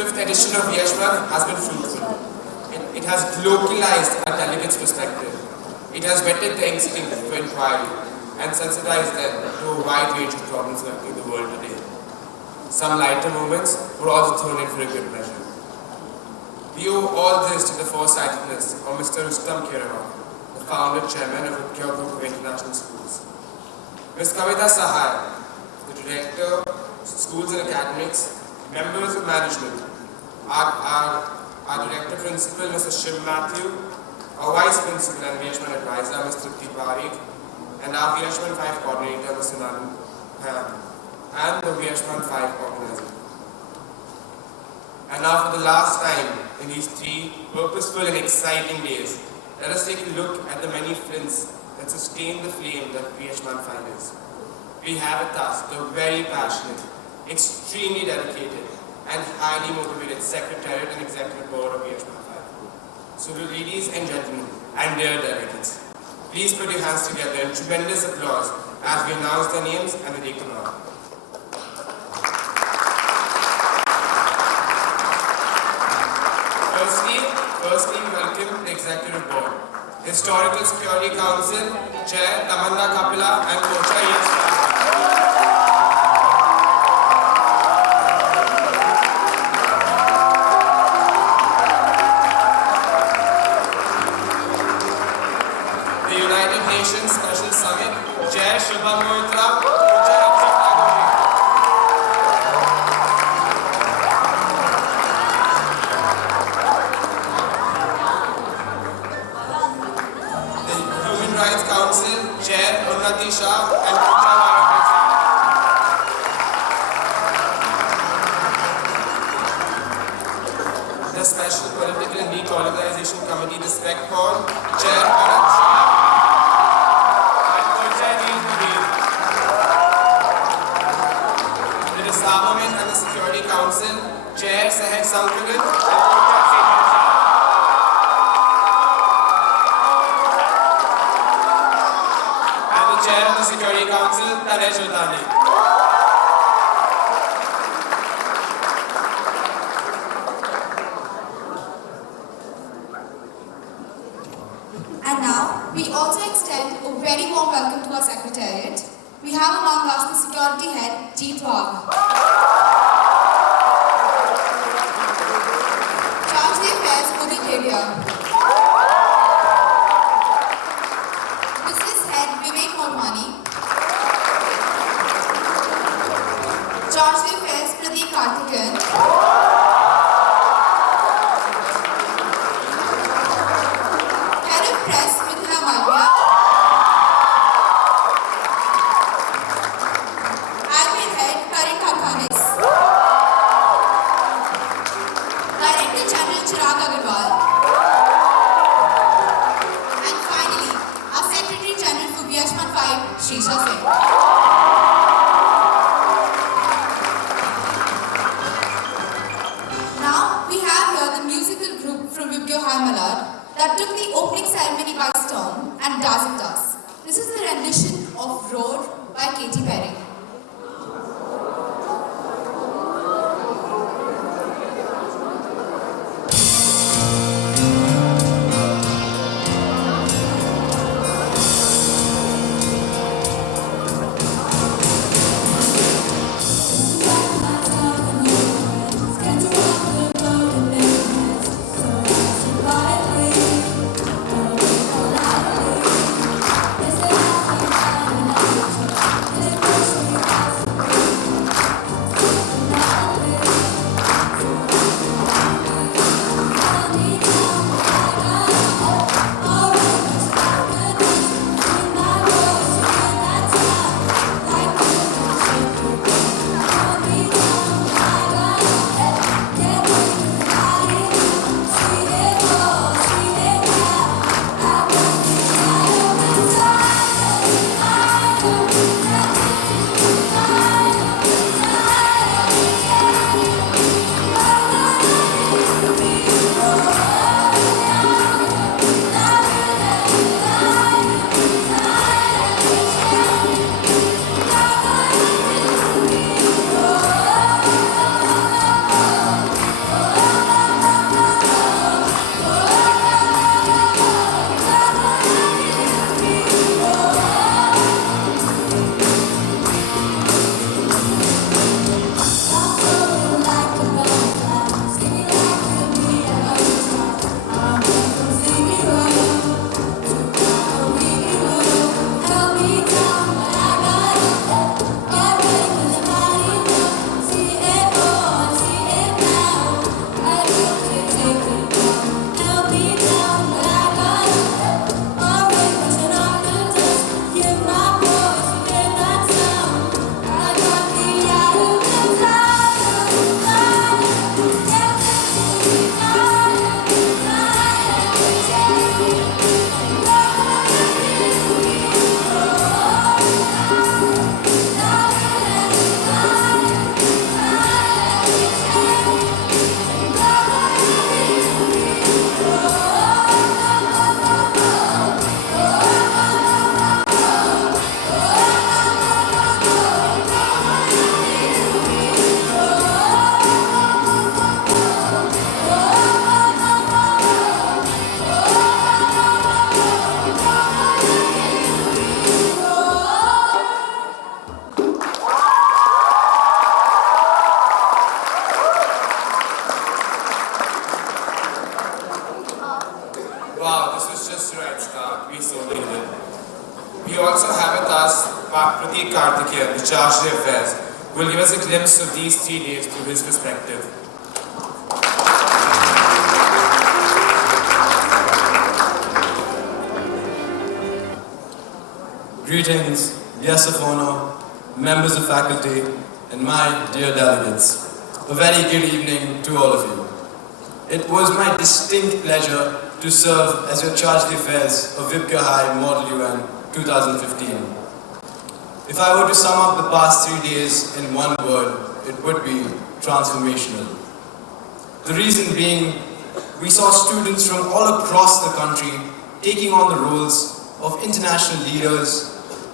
fifth edition of Vibgyor has been fruitful. It has localized our delegates' perspective. It has whetted the instinct for inquiry and sensitized them to a wide range of problems affecting the world today. Some lighter moments were also thrown in for a good measure. We owe all this to the foresightedness of Mr. Rustom, the founder chairman of Vibgyor Group of International Schools. Ms. Sahai, the director of schools and academics, members of management, our director principal, Mr. Shiv Matthew, our vice principal and Vibgyor advisor, Mr. Parikh, and our Vibgyor 5 coordinator, Mr. Nanan Ham, and the Vibgyor 5 organizer. And now for the last time in these 3 purposeful and exciting days, let us take a look at the many flints that sustain the flame that Vibgyor 5 is. We have with us the very passionate, extremely dedicated, and highly motivated Secretariat and Executive Board of Vibgyor 5. So ladies and gentlemen, and dear delegates, please put your hands together in tremendous applause as we announce their names and the take them out. Firstly, welcome the Executive Board, Historical Security Council, Chair Tamanna Kapila and Co-Chair Yes. The United Nations Special Summit, Chair Shubham Moitra, Co-Chair Rights Council, Chair Unnati Shah and the Special Political and Decolonization Committee, the SPEC Board, Chair Bharat Shah and Co-Chair Neil Kabir. The Disarmament and the Security Council, Chair Sahaj Sankaran and Co-Chair Sejal Shah. Chair of the Security Council, Tanej Sultani. And now, we also extend a very warm welcome to our Secretariat. We have among us the Security Head, Jeet Wagh. Charge the Affairs, Udit Dedia. Charge the Affairs, Pradeep Karthikeyan. Head of Press, Mithila Malviya. Admin Head, Karan Thakhanis. Director General Chirag Agarwal. And finally, our Secretary General for Vibgyor 5, Shisha Singh. That took the opening ceremony by storm and dazzled us. This is the rendition of Roar by Katy Perry. Yes, charge the affairs, will give us a glimpse of these 3 days through his perspective. Greetings, guests of honor, members of faculty, and my dear delegates. A very good evening to all of you. It was my distinct pleasure to serve as your charge d'affaires of Vibgyor High Model UN 2015. If I were to sum up the past 3 days in one word, it would be transformational. The reason being, we saw students from all across the country taking on the roles of international leaders,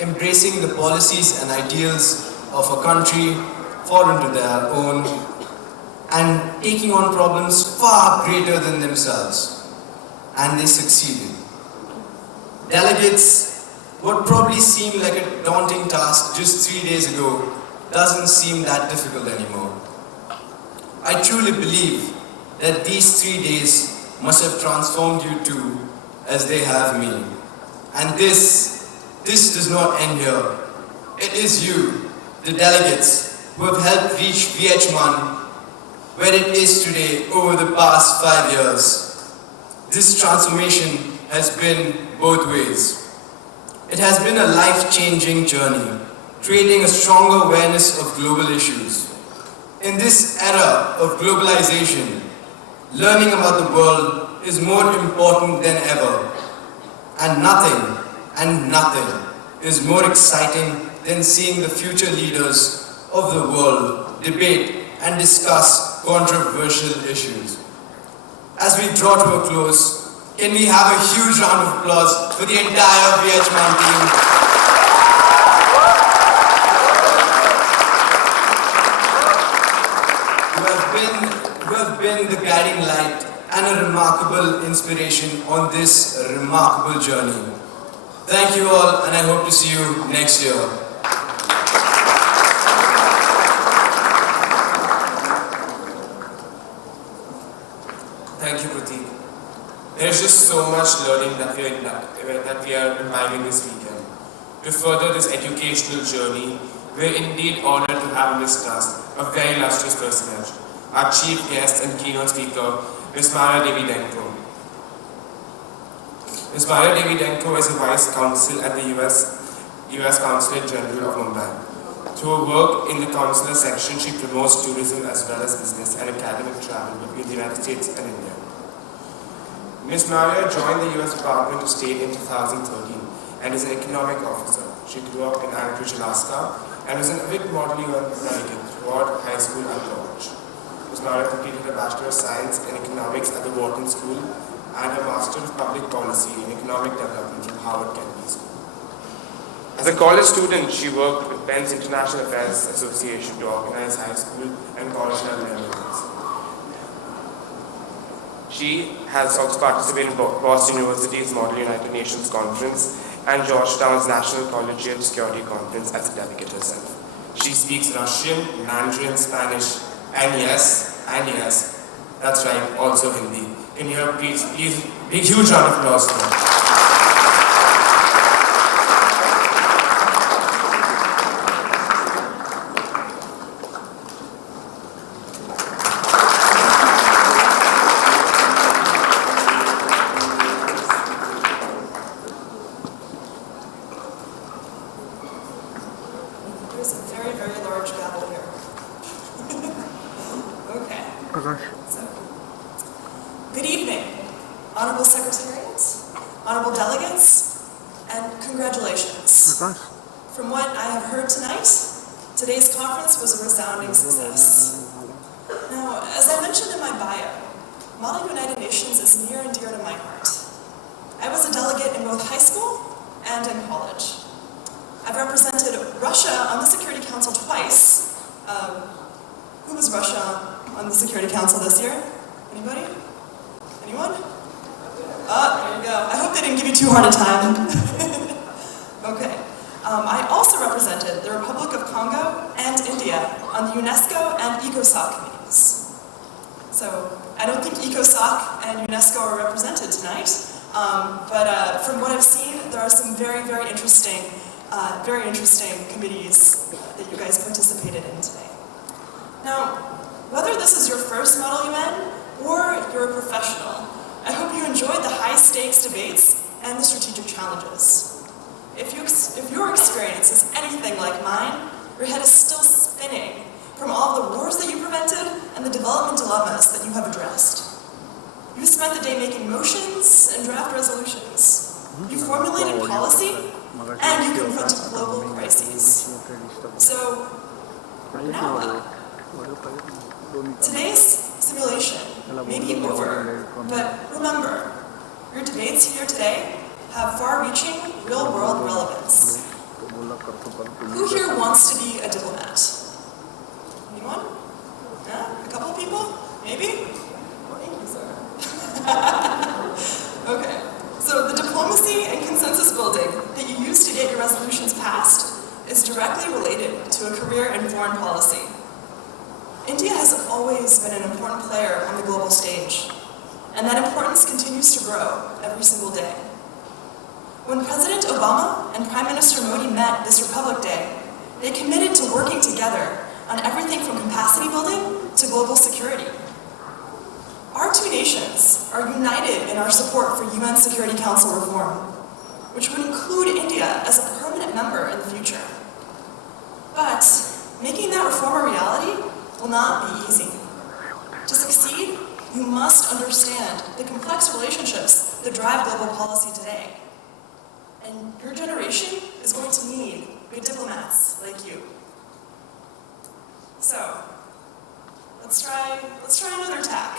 embracing the policies and ideals of a country foreign to their own, and taking on problems far greater than themselves. And they succeeded. Delegates, what probably seemed like a daunting task just 3 days ago doesn't seem that difficult anymore. I truly believe that these 3 days must have transformed you too, as they have me. And this does not end here. It is you, the delegates, who have helped reach VH1 where it is today over the past 5 years. This transformation has been both ways. It has been a life-changing journey, creating a stronger awareness of global issues. In this era of globalization, learning about the world is more important than ever. And nothing is more exciting than seeing the future leaders of the world debate and discuss controversial issues. As we draw to a close, can we have a huge round of applause for the entire VH1 team? Who have been the guiding light and a remarkable inspiration on this remarkable journey. Thank you all, and I hope to see you next year. Thank you, Pratik. There's just so much learning that we are imbibing this weekend. To further this educational journey, we're indeed honored to have in this class a very illustrious personage, our chief guest and keynote speaker, Ms. Mara Devi-Denko. Ms. Mara Devi-Denko is a Vice Consul at the US Consulate General of Mumbai. Through her work in the consular section, she promotes tourism as well as business and academic travel between the United States and India. Ms. Maria joined the US Department of State in 2013 and is an economic officer. She grew up in Anchorage, Alaska, and was an avid Model UN delegate throughout high school and college. Ms. Maria completed a Bachelor of Science in Economics at the Wharton School and a Master of Public Policy in Economic Development from Harvard Kennedy School. As a college student, she worked with Penn's International Affairs Association to organize high school and college level events. She has also participated in Boston University's Model United Nations Conference and Georgetown's National Collegiate Security Conference as a delegate herself. She speaks Russian, Mandarin, Spanish, and yes, that's right, also Hindi. Can you hear, please, big huge round of applause for her. There's a very, very large gavel here. Okay. So, good evening, Honorable Secretariat, Honorable Delegates, and congratulations. From what I have heard tonight, today's conference was a resounding success. Now, as I mentioned in my bio, Model United Nations is near and dear to my heart. I was a delegate in both high school and in college. I've represented Russia on the Security Council twice. Who was Russia on the Security Council this year? Anybody? Anyone? There you go. I hope they didn't give you too hard a time. Okay. I also represented the Republic of Congo and India on the UNESCO and ECOSOC committees. So I don't think ECOSOC and UNESCO are represented tonight, but from what I've seen, there are some very, very interesting very interesting committees that you guys participated in today. Now, whether this is your first Model UN or you're a professional, I hope you enjoyed the high-stakes debates and the strategic challenges. If your experience is anything like mine, your head is still spinning from all the wars that you prevented and the development dilemmas that you have addressed. You spent the day making motions and draft resolutions. You formulated policy, and you confronted global crises. So, now what? Today's simulation may be over, but remember, your debates here today have far-reaching, real-world relevance. Who here wants to be a diplomat? Anyone? Yeah? A couple people? Maybe? Thank you, sir. Okay. So the diplomacy and consensus building that you use to get your resolutions passed is directly related to a career in foreign policy. India has always been an important player on the global stage, and that importance continues to grow every single day. When President Obama and Prime Minister Modi met this Republic Day, they committed to working together on everything from capacity building to global security. Our two nations are united in our support for UN Security Council reform, which would include India as a permanent member in the future. But making that reform a reality will not be easy. To succeed, you must understand the complex relationships that drive global policy today. And your generation is going to need good diplomats like you. So, let's try another tack.